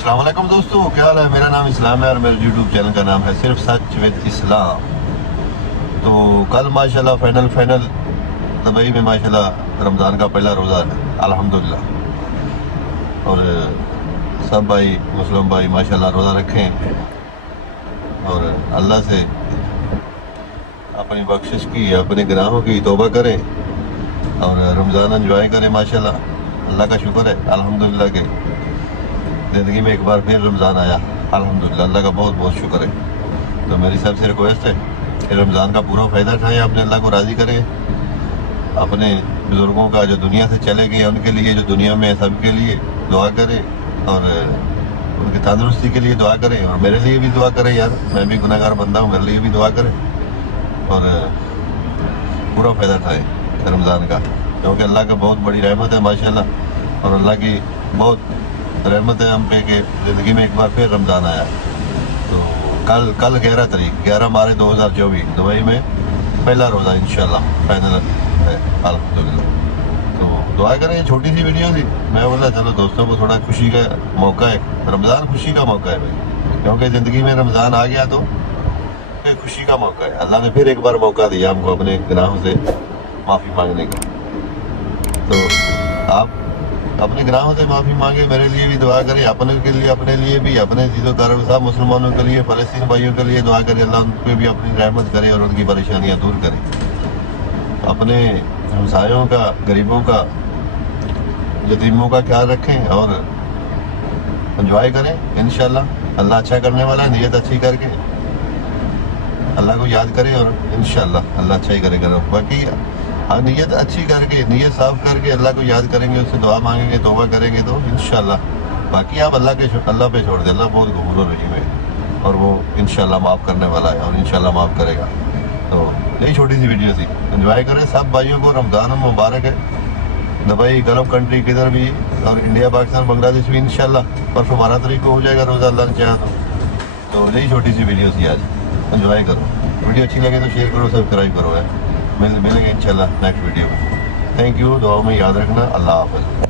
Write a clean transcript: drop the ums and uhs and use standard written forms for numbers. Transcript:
السلام علیکم دوستو، کیا حال ہے؟ میرا نام اسلام ہے اور میرے یوٹیوب چینل کا نام ہے صرف سچ ود اسلام۔ تو کل ماشاءاللہ فائنل دبئی میں ماشاءاللہ رمضان کا پہلا روزہ ہے الحمدللہ، اور سب بھائی مسلم بھائی ماشاءاللہ روزہ رکھیں اور اللہ سے اپنی بخشش کی، اپنے گناہوں کی توبہ کریں اور رمضان انجوائے کریں۔ ماشاءاللہ اللہ کا شکر ہے الحمدللہ کہ زندگی میں ایک بار پھر رمضان آیا الحمدللہ، اللہ کا بہت بہت شکر ہے۔ تو میری سب سے ریکویسٹ ہے کہ رمضان کا پورا فائدہ اٹھائیں، اپنے اللہ کو راضی کریں، اپنے بزرگوں کا جو دنیا سے چلے گئے ان کے لیے، جو دنیا میں سب کے لیے دعا کریں اور ان کی تندرستی کے لیے دعا کریں، اور میرے لیے بھی دعا کریں یار، میں بھی گناہ گار بندہ ہوں، میرے لیے بھی دعا کریں اور پورا فائدہ اٹھائیں رمضان کا، کیونکہ اللہ کا بہت بڑی رحمت ہے ماشاءاللہ، اور اللہ کی بہت رحمت ہے ہم پہ کہ زندگی میں ایک بار پھر رمضان آیا۔ تو کل 11 مارچ 2024 دبئی میں پہلا روزہ انشاءاللہ فائنل ہے الحمدللہ۔ تو دعا کریں، چھوٹی سی ویڈیو تھی، میں بولا چلو دوستوں کو تھوڑا خوشی کا موقع ہے، رمضان خوشی کا موقع ہے بھائی، کیونکہ زندگی میں رمضان آ گیا تو ایک خوشی کا موقع ہے، اللہ نے پھر ایک بار موقع دیا ہم کو اپنے گناہوں سے معافی مانگنے کا۔ تو آپ اپنے گناہوں سے معافی مانگے، میرے لیے بھی دعا کریں، اپنے لیے بھی، اپنے چیزوں کاروں سب مسلمانوں کے لیے، فلسطین بھائیوں کے لیے دعا کریں، اللہ ان پہ بھی اپنی رحمت کرے اور ان کی پریشانیاں دور کرے، اپنے ہمسایوں کا، غریبوں کا، یتیموں کا خیال رکھیں اور انجوائے کریں انشاءاللہ۔ اللہ اچھا کرنے والا ہے، نیت اچھی کر کے اللہ کو یاد کریں اور انشاءاللہ اللہ اچھا ہی کرے گا۔ باقی نیت اچھی کر کے، نیت صاف کر کے اللہ کو یاد کریں گے، اس سے دعا مانگیں گے، توبہ کریں گے تو انشاءاللہ باقی آپ اللہ پہ چھوڑ دیں، اللہ بہت غفور الرحیم ہے اور وہ انشاءاللہ معاف کرنے والا ہے اور انشاءاللہ معاف کرے گا۔ تو یہی چھوٹی سی ویڈیو تھی، انجوائے کریں سب بھائیوں کو، رمضان مبارک ہے۔ دبئی، گلف کنٹری کدھر بھی، اور انڈیا، پاکستان، بنگلہ دیش بھی انشاءاللہ پرسوں 12 تاریخ کو ہو جائے گا روزہ اللہ نے چاہا تو یہی چھوٹی سی ویڈیو تھی آج، انجوائے کرو، ویڈیو اچھی لگے تو شیئر کرو، سبسکرائب کرو ہے، ملیں گے انشاءاللہ نیکسٹ ویڈیو میں۔ تھینک یو، دعاؤں میں یاد رکھنا، اللہ حافظ۔